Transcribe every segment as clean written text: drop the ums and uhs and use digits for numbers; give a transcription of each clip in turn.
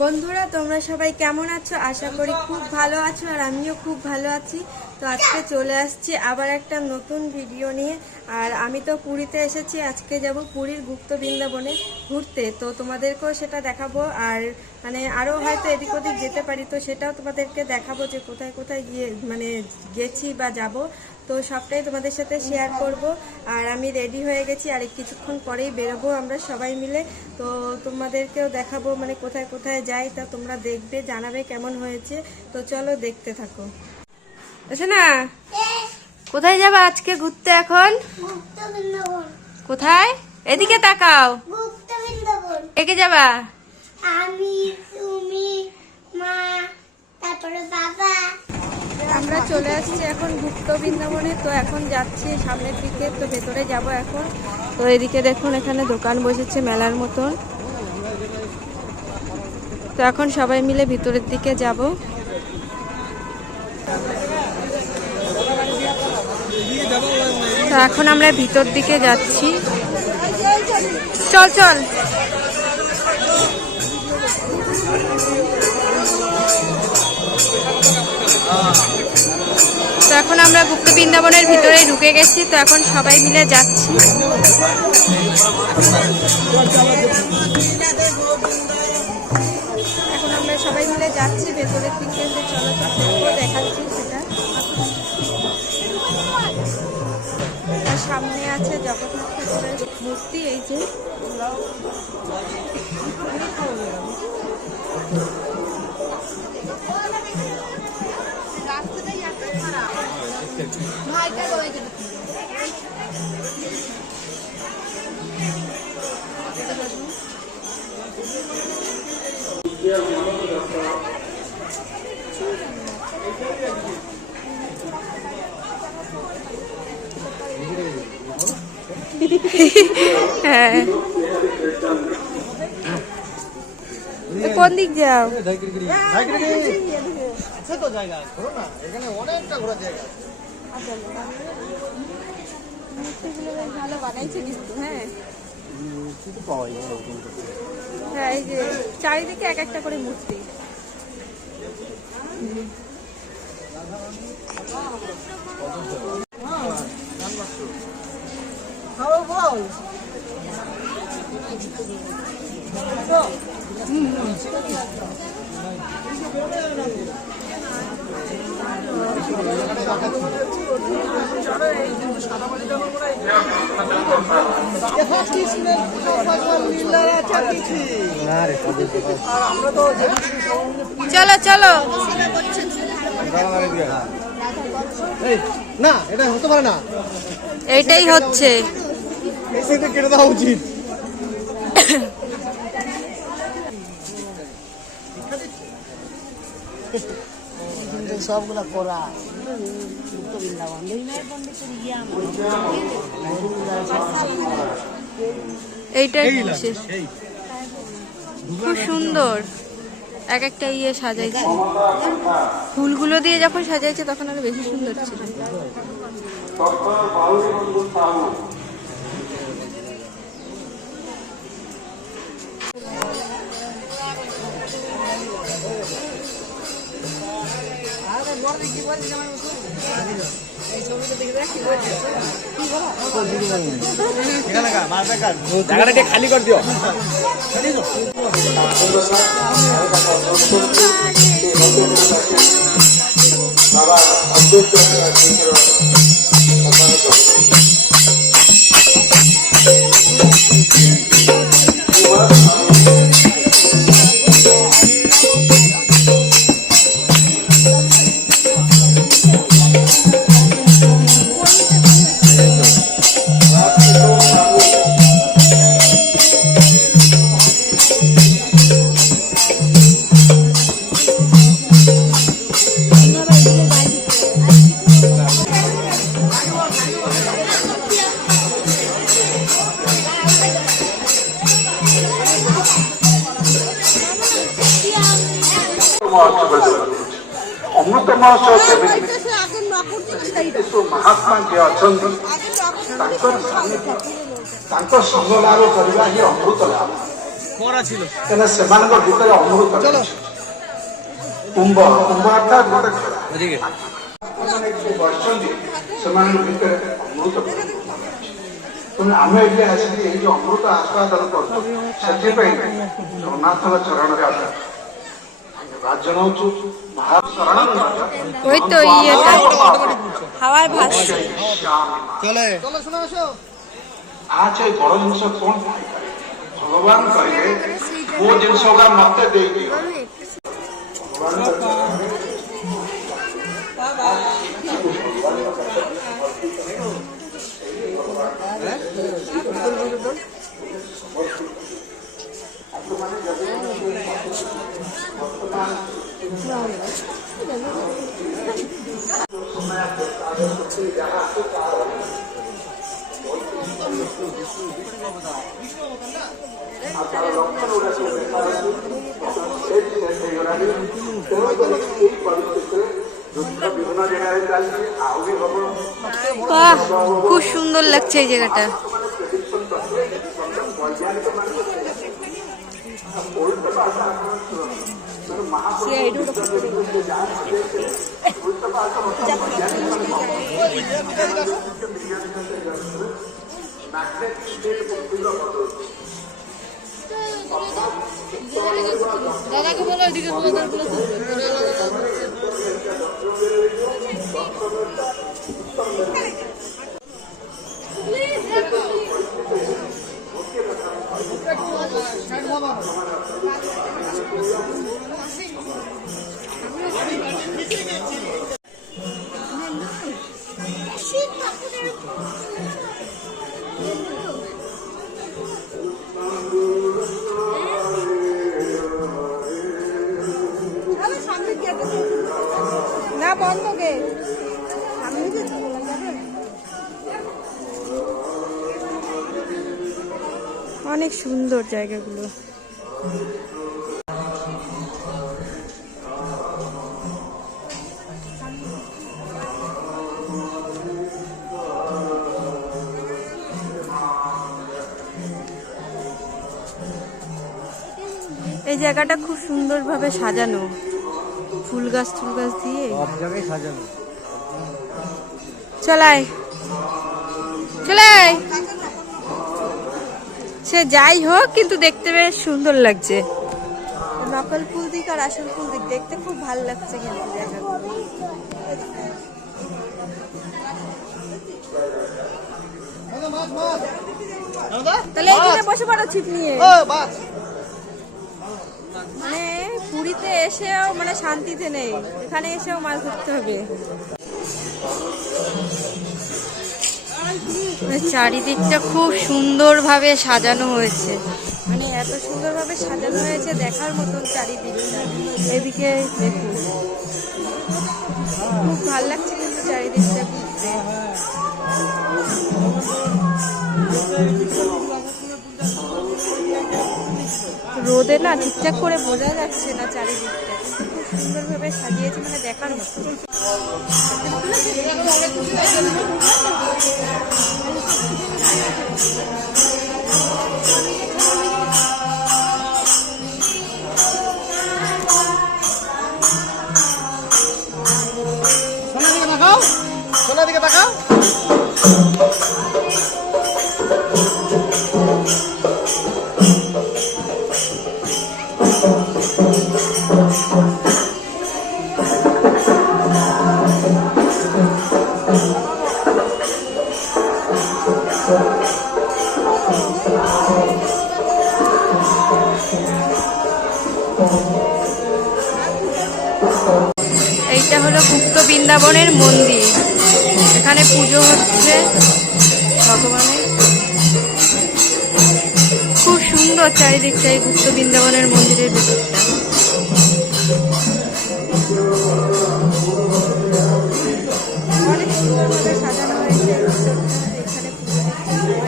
বন্ধুরা তোমরা সবাই কেমন আছো? আশা করি খুব ভালো আছো আর আমিও খুব ভালো আছি। তো আজকে চলে আসছি আবার একটা নতুন ভিডিও নিয়ে। আর আমি তো পুরীতে এসেছি, আজকে যাব পুরীর গুপ্ত বৃন্দাবনে ঘুরতে। তো তোমাদেরকেও সেটা দেখাবো, আর মানে আরও হয়তো এদিক ওদিক যেতে পারি, তো সেটাও তোমাদেরকে দেখাবো যে কোথায় কোথায় গিয়ে মানে গেছি বা যাব। তো সবটাই তোমাদের সাথে শেয়ার করব। আর আমি রেডি হয়ে গেছি, আর কিছুক্ষণ পরেই বেরোবো আমরা সবাই মিলে। তো তোমাদেরকেও দেখাবো মানে কোথায় কোথায় যাই, তা তোমরা দেখবে, জানাবে কেমন হয়েছে। তো চলো দেখতে থাকো। আচ্ছা না, কোথায় যাবা আজকে ঘুরতে এখন? কোথায়? এদিকে তাকাও। একে যাবা? আমি, তুমি, মা, তারপরে বাবা। আমরা চলে আসছি এখন গুপ্ত বৃন্দাবনে। তো এখন যাচ্ছি সামনের দিকে, তো ভেতরে যাব এখন। তো এদিকে দেখুন এখানে দোকান বসেছে মেলার মতন। তো এখন সবাই মিলে ভিতরের দিকে যাব। তো এখন আমরা ভিতর দিকে যাচ্ছি। চল চল। তো এখন আমরা গুপ্ত বৃন্দাবনের ভিতরে ঢুকে গেছি। তো এখন সবাই মিলে যাচ্ছি। এখন আমরা সবাই মিলে যাচ্ছি ভেতরের দিকে। চলো তো দেখাচ্ছি সেটা। তার সামনে আছে জগন্নাথ ঠাকুরের মূর্তি, এই যে। হ্যাঁ, কোন দিক যাও? ভালো বানাইছে কিন্তু। হ্যাঁ হ্যাঁ, এই যে চারিদিকে এক একটা করে মূর্তি। চলো চলো। না, এটা হতে পারে না। এইটাই হচ্ছে। কেটে দেওয়া উচিত। সবগুলা করা এইটাই খুব সুন্দর। এক একটা ইয়ে সাজাইছে, ফুলগুলো দিয়ে যখন সাজাইছে তখন আরো বেশি সুন্দর ছিল। জায়গাটা খালি করে দিও। ଅମୃତ ମହୋତ୍ସବ କେମିତି କିନ୍ତୁ ମହାତ୍ମା ଯିଏ ଅଛନ୍ତି ତାଙ୍କର ସାନ୍ନିଧ୍ୟ ତାଙ୍କ ସଂଗ ଲାଭ କରିବା ହିଁ ଅମୃତ ଲାଭ। କାହିଁକିନା ସେମାନଙ୍କ ଭିତରେ ଅମୃତ ଅଛି। କୁମ୍ଭ ଅର୍ଥାତ୍ ଗୋଟେ ଖେଳ। ସେମାନେ ଯିଏ ବସିଛନ୍ତି ସେମାନଙ୍କ ଭିତରେ ଅମୃତ ଅଛି। ତେଣୁ ଆମେ ଏଠି ଆସିକି ଏଇ ଯୋଉ ଅମୃତ ଆସ୍ୱାଦନ କରୁଛୁ ସେଥିପାଇଁ ଜଗନ୍ନାଥଙ୍କ ଚରଣରେ ଆମେ ଧନ୍ୟବାଦ ଜଣାଉଛୁ। ମହାଶରଣ ওই তো ইয়েটা হাওয়ায় ভাসছে। आज ये बड़ जिनस कौन पाइपारे भगवान कहले वो जिनस का मत दे दियो বাহ, খুব সুন্দর লাগছে এই জায়গাটা। দাদাকে বলো এদিকে না বন্ধ গেট। অনেক সুন্দর জায়গাগুলো। এই জায়গাটা খুব সুন্দরভাবে সাজানো, ফুল গাছ দিয়ে সব জায়গায় সাজানো। চলাই চলাই, সে যাই হোক কিন্তু দেখতে বেশ সুন্দর লাগছে। নকল ফুল দিক আর আসল ফুল দিক দেখতে খুব ভালো লাগছে কিন্তু জায়গাগুলো। তাহলে এইখানে বসে পড়ো ছিপ নিয়ে। মানে পুরীতে এসেও মানে শান্তিতে নেই, এখানে এসেও মাছ ধরতে হবে। চারিদিকটা খুব সুন্দরভাবে সাজানো হয়েছে, মানে এত সুন্দরভাবে সাজানো হয়েছে দেখার মতন চারিদিকটা। এদিকে দেখুন, খুব ভালো লাগছে কিন্তু চারিদিকটা ঘুরতে। রোদে না ঠিকঠাক করে বোঝা যাচ্ছে না চারিদিকটা, খুব সুন্দরভাবে সাজিয়েছে, মানে দেখার মতো। সোনার দিকে তাকাও। এইটা হলো গুপ্ত বৃন্দাবনের মন্দির, এখানে পুজো হচ্ছে ভগবানের। খুব সুন্দর চারিদিকটা এই গুপ্ত বৃন্দাবনের মন্দিরের ভেতরটা। অনেক সুন্দরভাবে সাজানো হয়েছে এখানে পুজো দেখতে।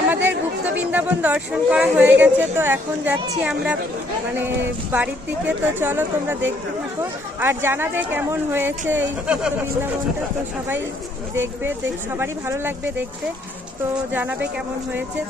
আমাদের গুপ্ত বৃন্দাবন দর্শন করা হয়ে গেছে, তো এখন যাচ্ছি আমরা মানে বাড়ির দিকে। তো চলো তোমরা দেখতে থাকো আর জানাবে কেমন হয়েছে এই গুপ্ত বৃন্দাবনটা। তো সবাই দেখবে, সবারই ভালো লাগবে দেখতে, তো জানাবে কেমন হয়েছে।